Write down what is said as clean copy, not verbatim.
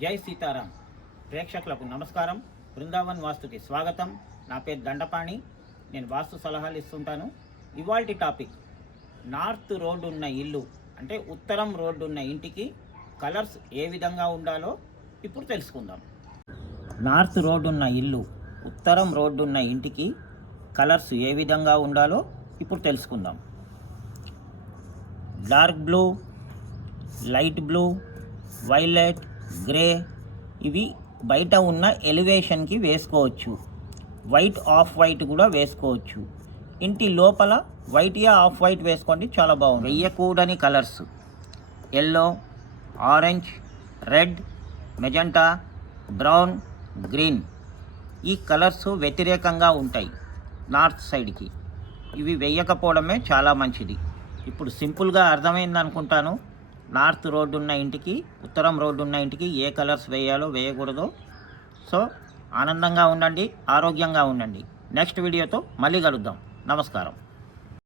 జై సీతారాం ప్రేక్షకులకు నమస్కారం. బృందావన్ వాస్తుకి స్వాగతం. నా పేరు దండపాణి. నేను వాస్తు సలహాలు ఇస్తుంటాను. ఇవాల్టి టాపిక్ నార్త్ రోడ్డు ఉన్న ఇల్లు అంటే ఉత్తరం రోడ్డు ఉన్న ఇంటికి కలర్స్ ఏ విధంగా ఉండాలో ఇప్పుడు తెలుసుకుందాం. నార్త్ రోడ్డు ఉన్న ఇల్లు ఉత్తరం రోడ్డు ఉన్న ఇంటికి కలర్స్ ఏ విధంగా ఉండాలో ఇప్పుడు తెలుసుకుందాం. Dark blue, light blue, violet, grey ఇవి బయట ఉన్న ఎలివేషన్కి వేసుకోవచ్చు. వైట్ ఆఫ్ వైట్ కూడా వేసుకోవచ్చు. ఇంటి లోపల వైట్ యా ఆఫ్ వైట్ వేసుకోండి, చాలా బాగుంది. వేయకూడని colours yellow, orange, red, magenta, brown, green ఈ కలర్స్ వ్యతిరేకంగా ఉంటాయి నార్త్ సైడ్కి. ఇవి వేయకపోవడమే చాలా మంచిది. ఇప్పుడు సింపుల్గా అర్థమైంది అనుకుంటాను. నార్త్ రోడ్డు ఉన్న ఇంటికి ఉత్తరం రోడ్డు ఉన్న ఇంటికి ఏ కలర్స్ వేయాలో వేయకూడదో. సో ఆనందంగా ఉండండి, ఆరోగ్యంగా ఉండండి. నెక్స్ట్ వీడియోతో మళ్ళీ కలుద్దాం. నమస్కారం.